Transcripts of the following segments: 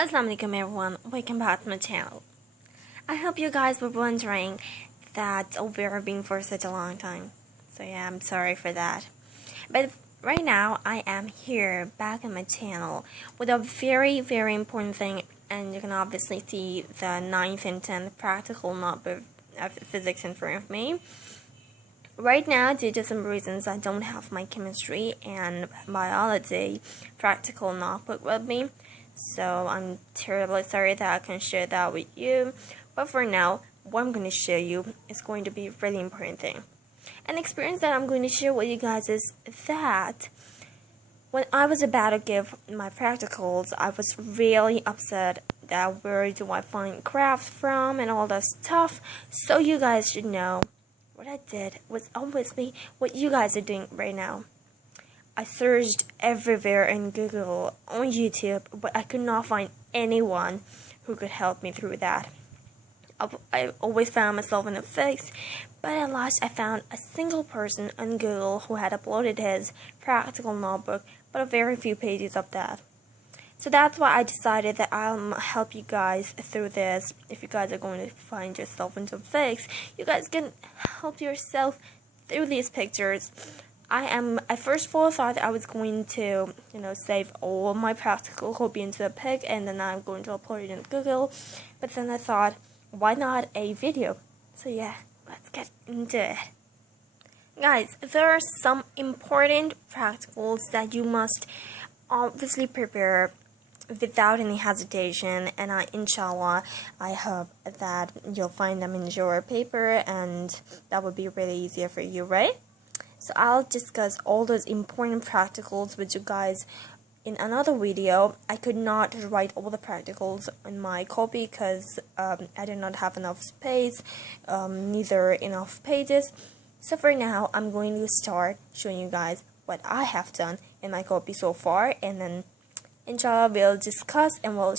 Assalamualaikum everyone, welcome back to my channel. I hope you guys were wondering that where I've been for such a long time. So yeah, I'm sorry for that. But right now I am here back on my channel with a very important thing, and you can obviously see the 9th and 10th practical notebook of physics in front of me. Right now, due to some reasons, I don't have my chemistry and biology practical notebook with me. So I'm terribly sorry that I can share that with you. But for now, what I'm going to show you is going to be a really important thing. An experience that I'm going to share with you guys is that when I was about to give my practicals, I was really upset that where do I find crafts from and all that stuff. So you guys should know what I did was obviously what you guys are doing right now. I searched everywhere in Google, on YouTube, but I could not find anyone who could help me through that. I always found myself in a fix, but at last I found a single person on Google who had uploaded his practical notebook, but a very few pages of that. So that's why I decided that I'll help you guys through this. If you guys are going to find yourself into a fix, you guys can help yourself through these pictures. I first of all thought I was going to, save all my practical copy into a pic and then I'm going to upload it in Google. But then I thought, why not a video? So yeah, let's get into it. Guys, there are some important practicals that you must obviously prepare without any hesitation, and inshallah, I hope that you'll find them in your paper and that would be really easier for you, right? So I'll discuss all those important practicals with you guys in another video. I could not write all the practicals in my copy because I did not have enough space, neither enough pages. So for now, I'm going to start showing you guys what I have done in my copy so far, and then inshallah we'll discuss and I'll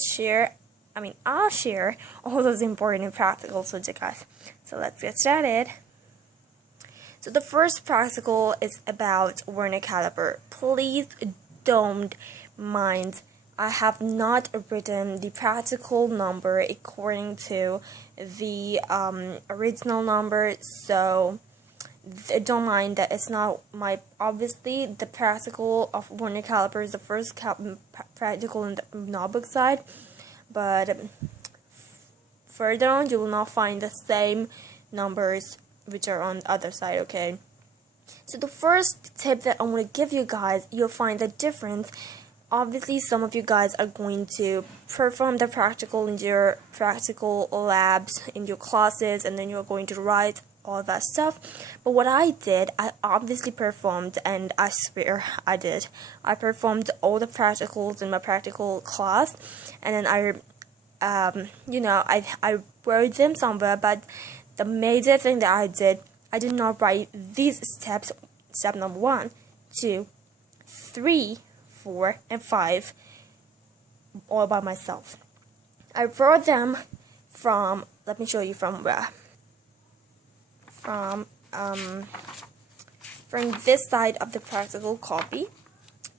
share all those important practicals with you guys. So let's get started. So the first practical is about Werner caliper. Please don't mind, I have not written the practical number according to the original number, so don't mind that it's not my, obviously the practical of Werner caliper is the first practical in the notebook side, but further on you will not find the same numbers which are on the other side, okay? So the first tip that I'm going to give you guys, you'll find the difference. Obviously, some of you guys are going to perform the practical in your practical labs, in your classes, and then you're going to write all that stuff. But what I did, I obviously performed, and I swear I did. I performed all the practicals in my practical class, and then I wrote them somewhere, but the major thing that I did not write these steps, step number 1, 2, 3, 4, and 5, all by myself. I wrote them from, let me show you from where. From this side of the practical copy.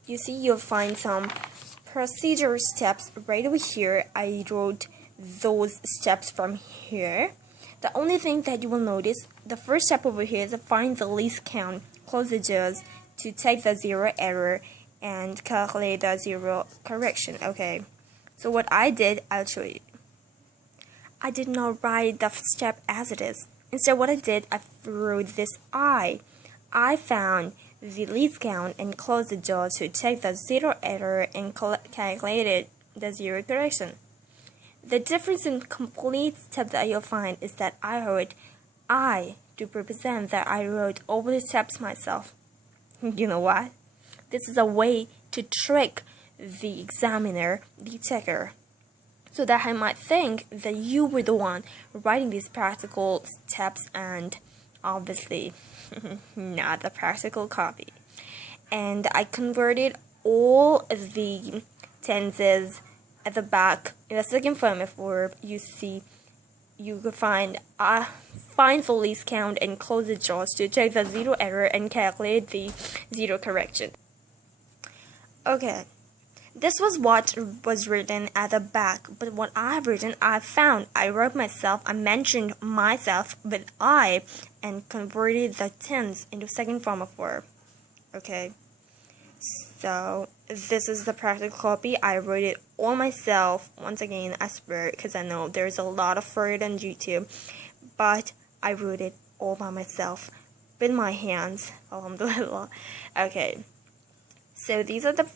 You see, you'll find some procedure steps right over here. I wrote those steps from here. The only thing that you will notice, the first step over here is to find the least count, close the jaws to take the zero error and calculate the zero correction, okay? So what I did, I'll show you. I did not write the step as it is. Instead, what I did, I wrote this I. I found the least count and closed the jaws to take the zero error and calculated the zero correction. The difference in complete step that you'll find is that I wrote I to represent that I wrote all the steps myself. You know what? This is a way to trick the examiner, the checker, so that I might think that you were the one writing these practical steps and obviously not the practical copy. And I converted all the tenses at the back in the second form of verb. You see, you could find the least count and close the jaws to check the zero error and calculate the zero correction. Okay, This was what was written at the back, but what I've written, I wrote myself, I mentioned myself with I, and converted the tense into second form of verb. Okay, so this is the practical copy. I wrote it all myself. Once again, I swear, because I know there's a lot of word on YouTube, but I wrote it all by myself with my hands. Alhamdulillah. Okay, so these are the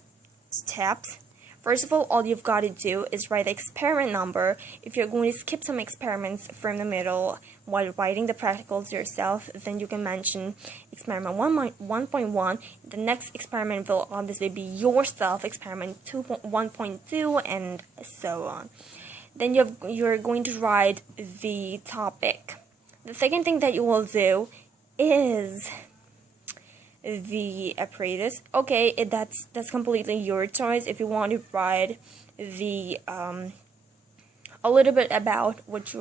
steps. First of all you've got to do is write the experiment number. If you're going to skip some experiments from the middle while writing the practicals yourself, then you can mention experiment 1.1. The next experiment will obviously be yourself, experiment 1.2, and so on. Then you're going to write the topic. The second thing that you will do is the apparatus. Okay, that's completely your choice. If you want to write the a little bit about what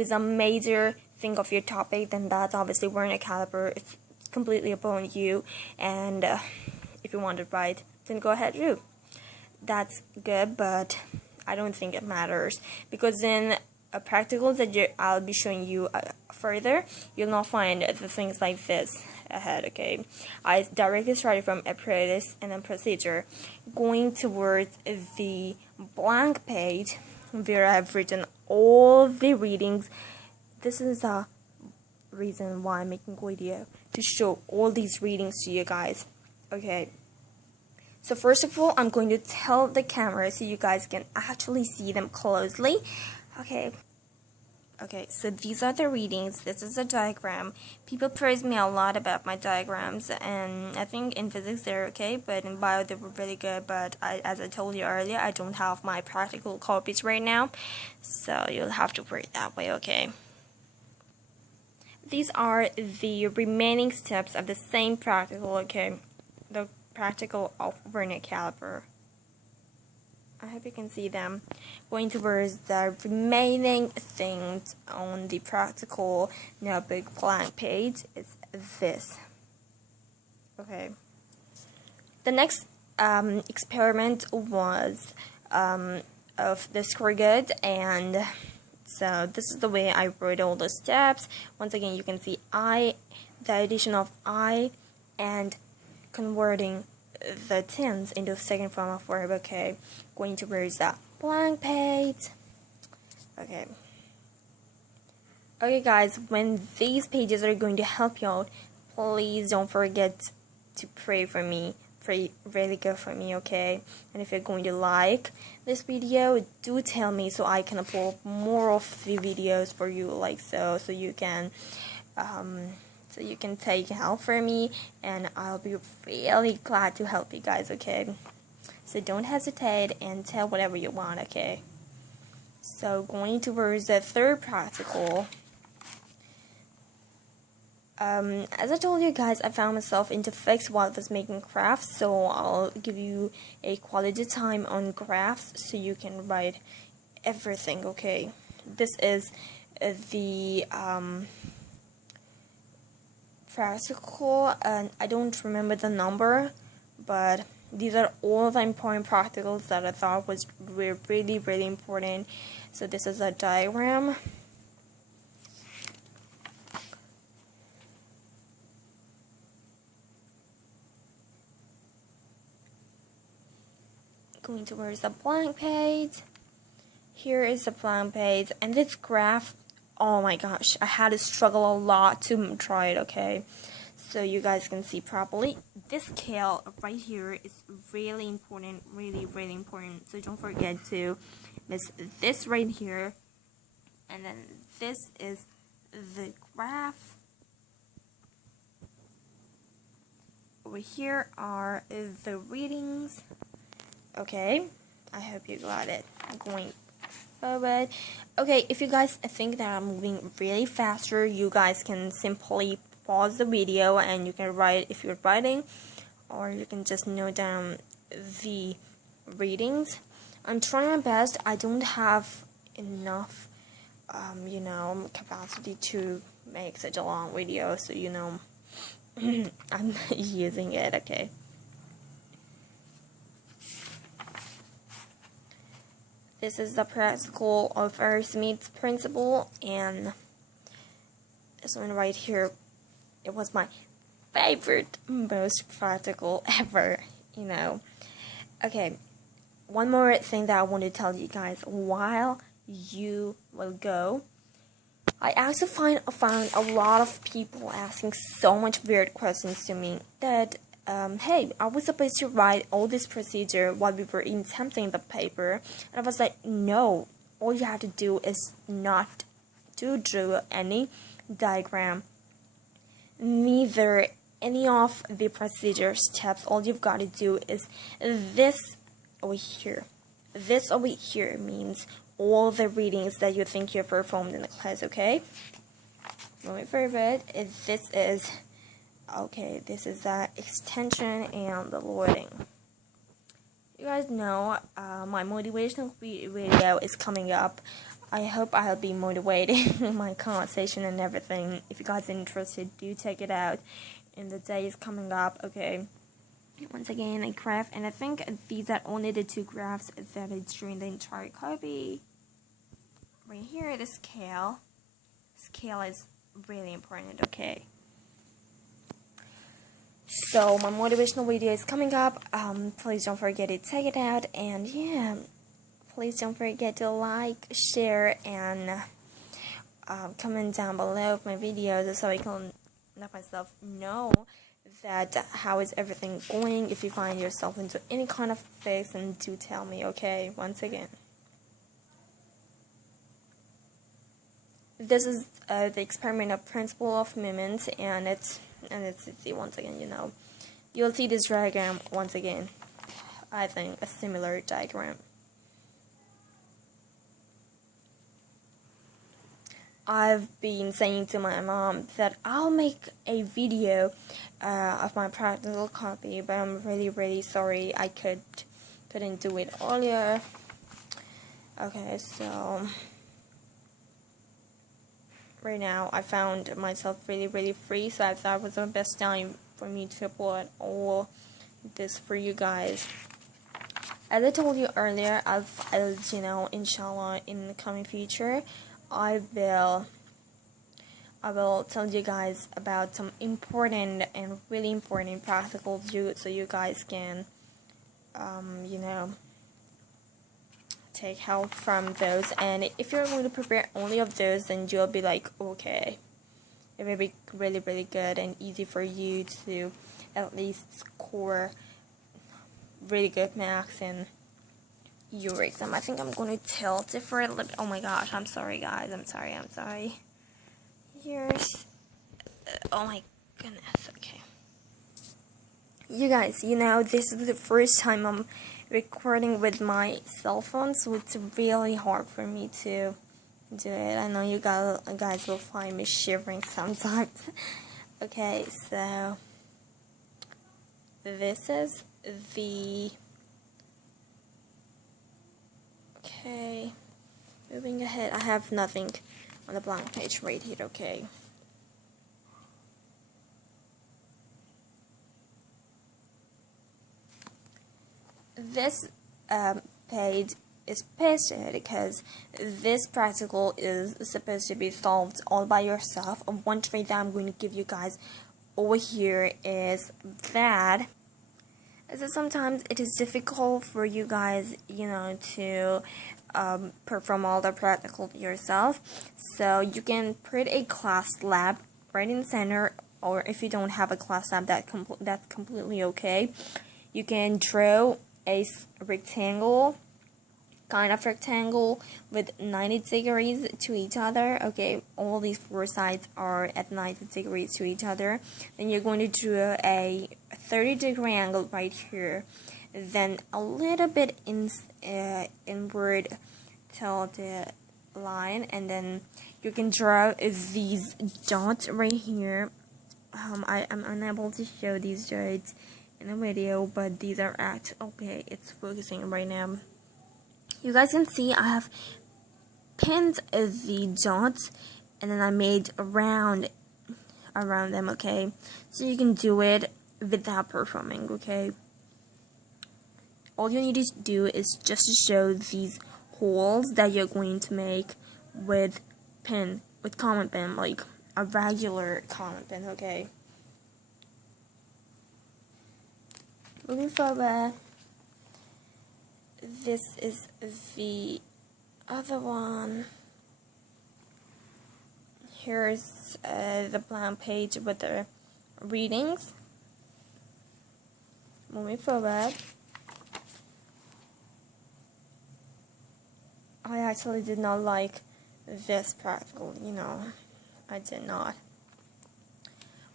is a major thing of your topic, then that's obviously wearing a caliper. It's completely upon you. And if you want to write, then go ahead do. That's good, but I don't think it matters, because in practicals that I'll be showing you further, you'll not find the things like this ahead. Okay, I directly started from apparatus and then procedure, going towards the blank page where I've written all the readings. This is a reason why I'm making a video, to show all these readings to you guys. Okay, so first of all, I'm going to tilt the camera so you guys can actually see them closely. Okay, so these are the readings. This is a diagram. People praise me a lot about my diagrams, and I think in physics they're okay, but in bio they were really good. But as I told you earlier, I don't have my practical copies right now, so you'll have to work that way, okay? These are the remaining steps of the same practical, okay? The practical of vernier caliper. I hope you can see them. Going towards the remaining things on the practical notebook blank page is this. Okay. The next experiment was of the square good, and so this is the way I wrote all the steps. Once again, you can see the addition of I, and converting the tense into the second form of verb. Okay, going towards the blank page. Okay, guys, when these pages are going to help you out, please don't forget to pray for me. Pray really good for me, okay? And if you're going to like this video, do tell me so I can upload more of the videos for you, like so you can take help for me, and I'll be really glad to help you guys, okay? So don't hesitate and tell whatever you want, okay? So going towards the third practical. As I told you guys, I found myself into fix while I was making crafts, so I'll give you a quality time on crafts so you can write everything, okay? This is the practical, and I don't remember the number, but these are all the important practicals that I thought were really, really important. So this is a diagram. Going towards the blank page. Here is the blank page, and this graph, oh my gosh, I had to struggle a lot to try it, okay? So you guys can see properly. This scale right here is really important, really, really important. So don't forget to miss this right here. And then this is the graph. Over here are the readings. Okay, I hope you got it. I'm going forward. Okay, if you guys think that I'm moving really faster, you guys can simply pause the video and you can write if you're writing, or you can just note down the readings. I'm trying my best. I don't have enough capacity to make such a long video, so I'm using it, okay? This is the practical of arithmetic principle, and this one right here, it was my favorite, most practical ever, you know. Okay, one more thing that I want to tell you guys while you will go. I actually found a lot of people asking so much weird questions to me that, hey, I was supposed to write all this procedure while we were attempting the paper, and I was like, no, all you have to do is not to draw any diagram, neither any of the procedure steps. All you've got to do is this over here. This over here means all the readings that you think you've performed in the class, okay? Moving forward, this is the extension and the loading. You guys know my motivational video is coming up. I hope I'll be motivating my conversation and everything. If you guys are interested, do check it out. And the day is coming up, okay? Once again, a graph, and I think these are only the two graphs that is during the entire copy. Right here, the scale. Scale is really important, okay? So my motivational video is coming up. Please don't forget to check it out, and yeah, please don't forget to like, share, and comment down below my videos so I can let myself know that how is everything going. If you find yourself into any kind of fix, and do tell me, okay? Once again, this is the experiment of principle of movement, and it's easy. Once again, you know, you'll see this diagram once again. I think a similar diagram. I've been saying to my mom that I'll make a video of my practical copy, but I'm really sorry I couldn't do it earlier. Okay, so right now I found myself really free, so I thought it was the best time for me to upload all this for you guys. As I told you earlier, I'll you know, inshallah, in the coming future, I will tell you guys about some important and really important practical views, so you guys can you know, take help from those. And if you're going to prepare only of those, then you'll be like, okay, it will be really good and easy for you to at least score really good marks in your exam. I think I'm going to tilt it for a little bit. Oh my gosh, I'm sorry guys, I'm sorry. Here's, oh my goodness, okay. You guys, you know, this is the first time I'm recording with my cell phone, so it's really hard for me to do it. I know you guys will find me shivering sometimes. Okay, so this is the, okay, moving ahead. I have nothing on the blank page right here, okay. This page is pasted because this practical is supposed to be solved all by yourself. And one trick that I'm going to give you guys over here is that sometimes it is difficult for you guys, you know, to perform all the practical yourself. So you can put a class lab right in the center, or if you don't have a class lab, that's completely okay. You can draw a rectangle, kind of rectangle with 90 degrees to each other. Okay, all these four sides are at 90 degrees to each other. Then you're going to draw a 30-degree angle right here, then a little bit inward tilted line, and then you can draw these dots right here. I'm unable to show these dots in the video, but these are okay, it's focusing right now. You guys can see I have pinned the dots, and then I made around them, okay? So you can do it without performing, okay? All you need to do is just to show these holes that you're going to make with common pen, like a regular common pen, okay? Moving forward, this is the other one. Here's the blank page with the readings. Moving forward, I actually did not like this practical, I did not.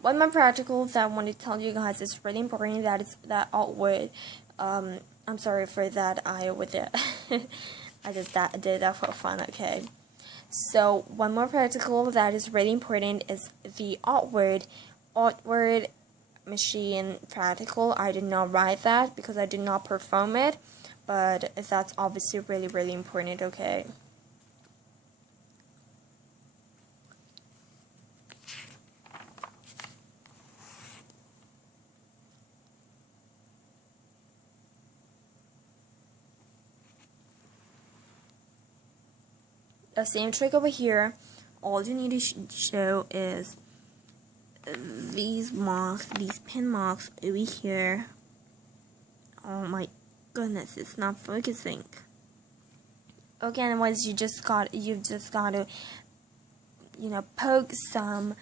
One more practical that I want to tell you guys is really important, that is that outward. I'm sorry for that I with it. I just did that for fun, okay? So one more practical that is really important is the outward machine practical. I did not write that because I did not perform it, but that's obviously really, really important, okay? The same trick over here. All you need to show is these marks, these pin marks over here. Oh my goodness, it's not focusing. Again, once you've just got to poke some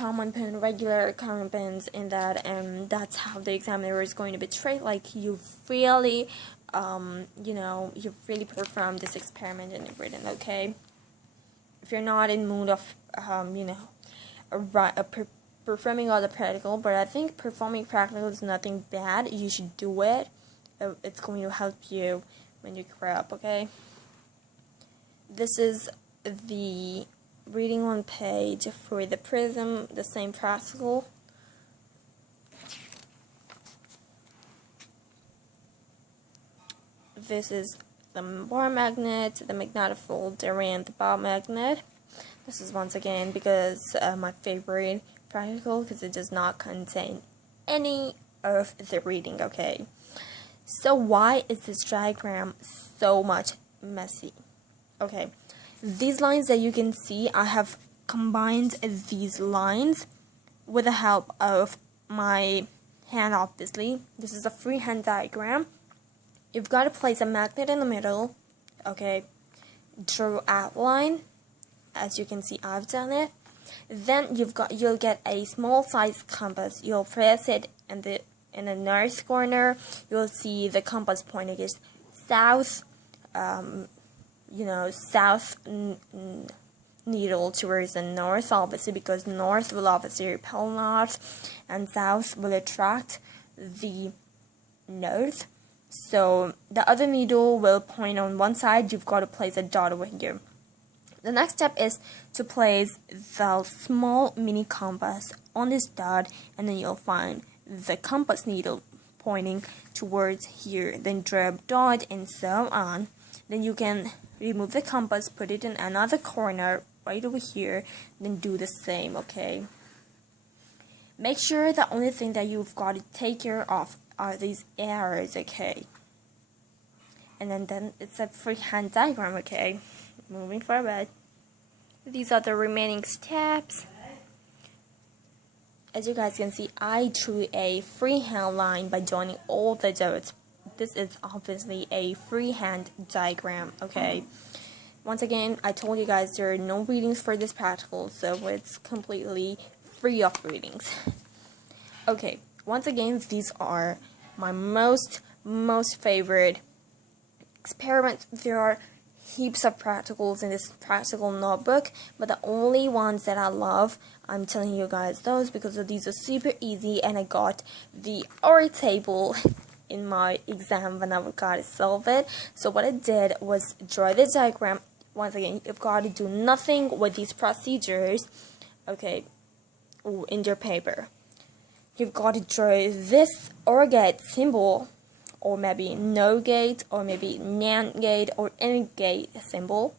regular common pens in that, and that's how the examiner is going to betray, like, you've really performed this experiment and everything, okay? If you're not in mood of performing all the practical, but I think performing practical is nothing bad. You should do it. It's going to help you when you grow up, okay? This is the reading on page for the prism, the same practical. This is the bar magnet, the magnetic folder, and the bar magnet. This is once again because my favorite practical, because it does not contain any of the reading, okay? So why is this diagram so much messy? Okay, these lines that you can see, I have combined these lines with the help of my hand, obviously. This is a freehand diagram. You've got to place a magnet in the middle, okay? Draw outline, as you can see I've done it. Then you'll get a small size compass. You'll press it in the north corner. You'll see the compass pointing is south, south needle towards the north, obviously, because north will obviously repel north, and south will attract the north. So the other needle will point on one side. You've got to place a dot over here. The next step is to place the small mini compass on this dot, and then you'll find the compass needle pointing towards here. Then draw a dot and so on. Then you can remove the compass, put it in another corner right over here, then do the same, okay? Make sure the only thing that you've got to take care of are these arrows, okay? And then it's a freehand diagram, okay? Moving forward. These are the remaining steps. As you guys can see, I drew a freehand line by joining all the dots. This is obviously a freehand diagram, okay? Once again, I told you guys there are no readings for this practical, so it's completely free of readings. Okay, once again, these are my most favorite experiments. There are heaps of practicals in this practical notebook, but the only ones that I love, I'm telling you guys those because these are super easy, and I got the R table in my exam when I got to solve it. So what I did was draw the diagram. Once again, you've got to do nothing with these procedures, okay, in your paper. You've got to draw this OR gate symbol, or maybe NO gate, or maybe NAND gate, or any gate symbol,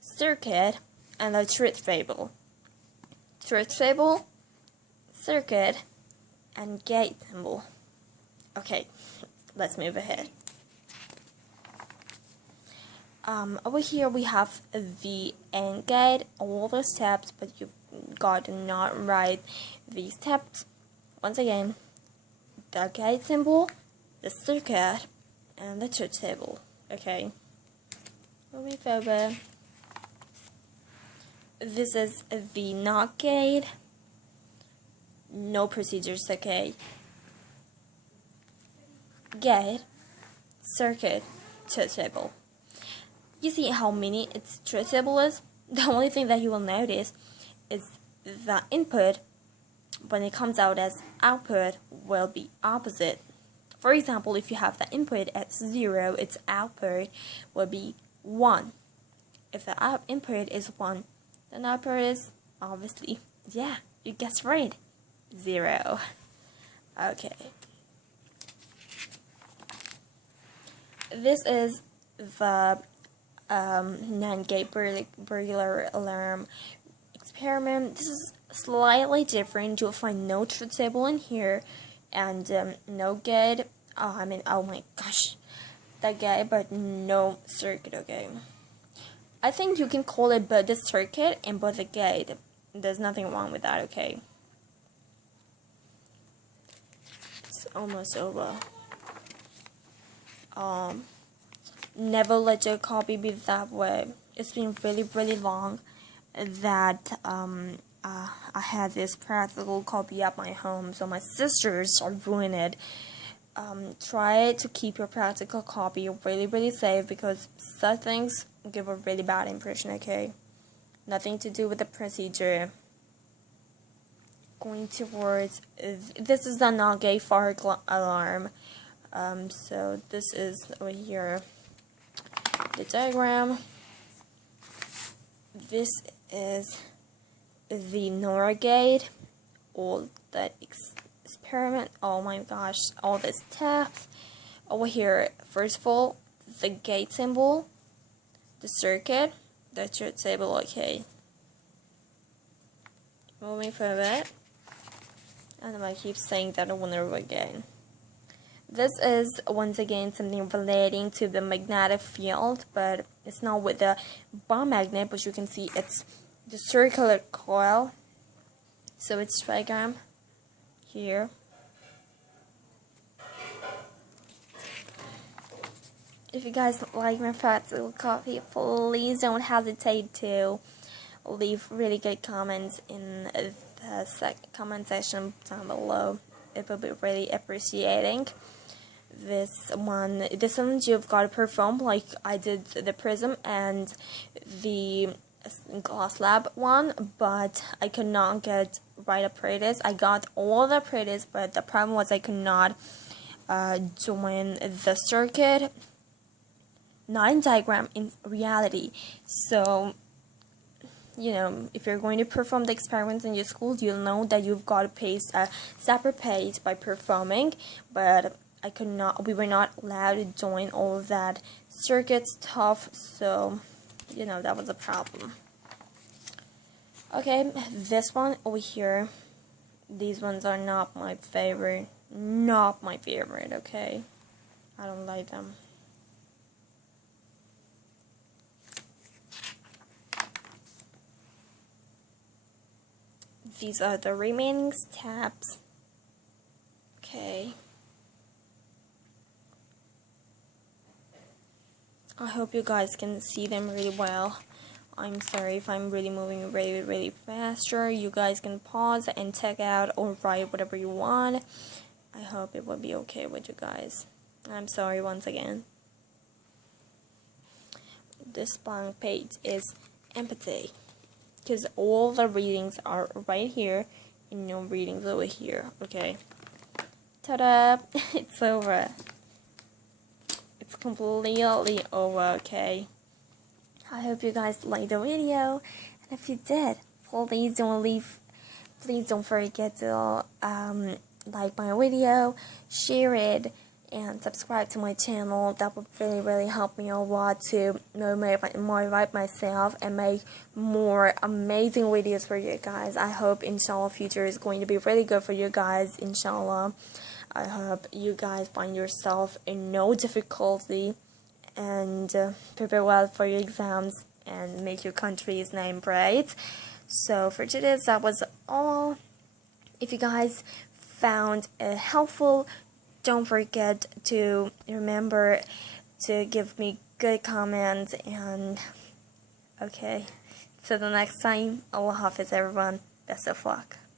circuit, and a truth table. Truth table, circuit, and gate symbol. Okay, let's move ahead. Over here we have the end gate, all the steps, but you've got to not write these steps. Once again, the gate symbol, the circuit, and the truth table. Okay. Moving forward. This is the NOT gate. No procedures, okay. Gate, circuit, truth table. You see how many its truth table is? The only thing that you will notice is the input when it comes out as output will be opposite. For example, if you have the input at 0, its output will be 1. If the input is 1, then output is obviously, yeah, you guessed right, 0. Okay. This is the NAND-gate burglar alarm experiment. This is slightly different. You'll find no truth table in here, and no gate. Oh my gosh, that gate, but no circuit. Okay, I think you can call it both the circuit and both the gate. There's nothing wrong with that. Okay, it's almost over. Never let your copy be that way. It's been really long that I had this practical copy at my home, so my sisters are ruining it. Try to keep your practical copy really safe, because such things give a really bad impression. Okay, nothing to do with the procedure. Going towards this is the NOT-gate fire alarm. So this is over here the diagram. This is the NOR gate, all the experiment. Oh my gosh, all the steps. Over here, first of all, the gate symbol, the circuit, the truth table. Okay. Moving forward, and I keep saying that over again. This is once again something relating to the magnetic field, but it's not with the bar magnet, but you can see it's the circular coil. So it's diagram here. If you guys like my practical copy, please don't hesitate to leave really good comments in the comment section down below. It will be really appreciating. This one you've got to perform like I did the prism and the glass lab one, but I could not get right apparatus. I got all the apparatus, but the problem was I could not join the circuit, not in diagram, in reality. So, you know, if you're going to perform the experiments in your school, you'll know that you've got to paste a separate page by performing, but I could not, we were not allowed to join all of that circuit stuff, so, you know, that was a problem. Okay, this one over here, these ones are not my favorite, okay? I don't like them. These are the remaining steps. Okay. I hope you guys can see them really well. I'm sorry if I'm really moving really faster. You guys can pause and check out or write whatever you want. I hope it will be okay with you guys. I'm sorry once again. This blank page is empty, because all the readings are right here and no readings over here. Okay. Ta-da! It's over. It's completely over, okay? I hope you guys liked the video, and if you did, please don't forget to like my video, share it, and subscribe to my channel. That would really help me a lot to motivate myself and make more amazing videos for you guys. I hope inshallah future is going to be really good for you guys, inshallah. I hope you guys find yourself in no difficulty and prepare well for your exams and make your country's name bright. So for today, that was all. If you guys found it helpful, don't forget to remember to give me good comments, and okay, till the next time, Allah Hafiz everyone, best of luck.